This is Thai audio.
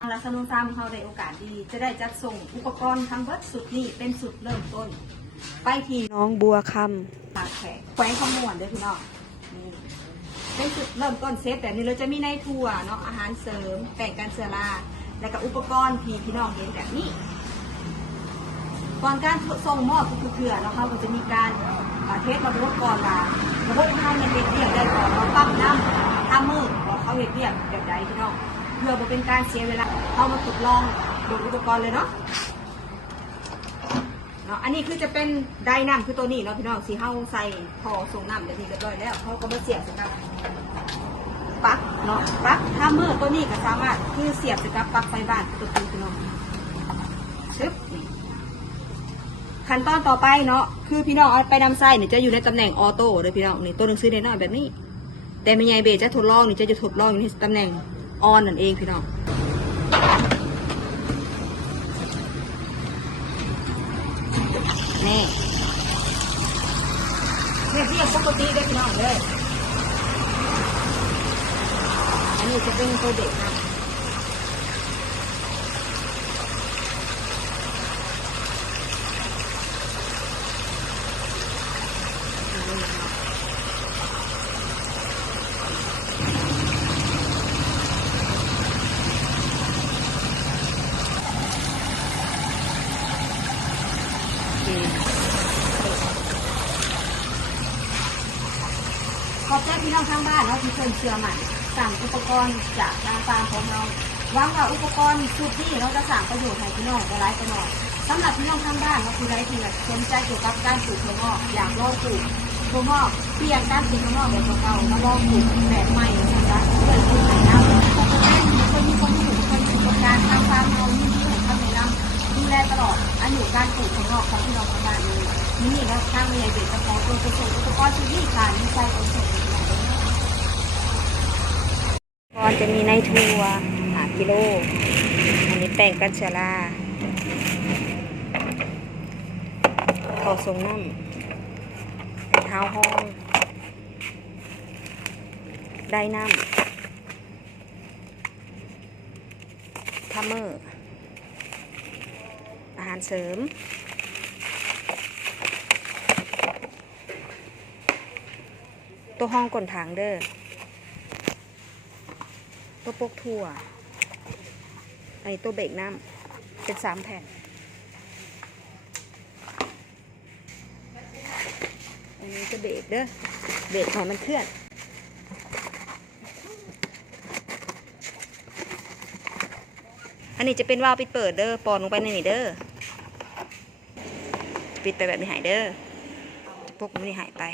ลักษณะฟาร์มเขาได้โอกาสดีจะได้จัดส่งอุปกรณ์ทั้งเบิดสุดนี้เป็นสุดเริ่มต้นไปที่น้องบัวคำปากแขกแขวงขมวนเด้อพี่น้องนี่เป็นจุดเริ่มต้นเซตแต่นี่เราจะมีในทัวเนาะอาหารเสริมแต่งการเสื้อลาและก็อุปกรณ์พี่น้องเห็นแบบนี้ก่อนการส่งมอบทุกเถื่อเนาะเขาก็จะมีการเทสระบบก่อนว่าระบบเขาเนี่ยเป็นเรียกได้ก่อนเราปั้มน้ำทำมือบอกเขาเรียกแบบใดพี่น้องเพื่อเป็นการเสียเวลาเข้ามาทดลองโดยอุปกรณ์เลยเนาะอันนี้คือจะเป็นไดน้ำคือตัวนี้เนาะพี่น้องสีเข้าใส่พอส่งน้ำเดี๋ยวนี้เรียบร้อยแล้วเขาก็มาเสียบกับปลั๊กเนาะปลั๊กถ้ามือตัวนี้ก็สามารถคือเสียบกับปลั๊กไฟบ้านตัวนี้พี่น้องชึบขั้นตอนต่อไปเนาะคือพี่น้องเอาไปนำไส้เนี่ยจะอยู่ในตำแหน่งออโต้เลยพี่น้องนี่ตัวหนังสือในหน้าแบบนี้แต่ไม่ใหญ่เบจะทดลองนี่จะทดลองอยู่ในตำแหน่งออนนั่นเองพี่น้องนี่เรียบปกติได้พี่น้องเลยอันนี้จะเป็นตัวเด็กนะขอบใจพี่น้องทางบ้านเนาะที่เพิ่มเชื่อมันสั่งอุปกรณ์จากทางฟาร์มของเราหวังว่าอุปกรณ์สุดที่เราจะสั่งประโยชน์ให้พี่น้องหลายๆคนสำหรับพี่น้องทางบ้านเราคือไรที่สนใจเกี่ยวกับการปลูกถั่วงอกอยากลองปลูกถั่วงอกเปลี่ยนการปลูกถั่วงอกแบบเก่าๆมาลองปลูกแบบใหม่นะคะเพื่อที่จะนำคนมีคนปลูกคนมีประสบการณ์ทางฟาร์มเรามีที่ให้คำแนะนำดูแลตลอดอายุการปลูกถั่วงอกของพี่น้องทางบ้านเลยนี่แล้วทางเมียเด็กจะขอตัวไปส่งอุปกรณ์ที่นี่ค่ะนี่ใช้ขนส่งก่อนจะมีในทัว5 กิโลอันนี้แต่งกันเชลาขอส่งน้ำเท้าห้องได้น้ำทัมเมอร์อาหารเสริมตัวห้องก่นถางเด้อตัวปกถั่วอันนี้ตัวเบรกน้ำเป็น3 แผ่นอันนี้จะเบรกเด้อเบรกให้มันเคลื่อนอันนี้จะเป็นวาล์วปิดเปิดเด้อปอนลงไปในนี่เด้อปิดไปแบบนี้หายเด้อพวกนี้หายไป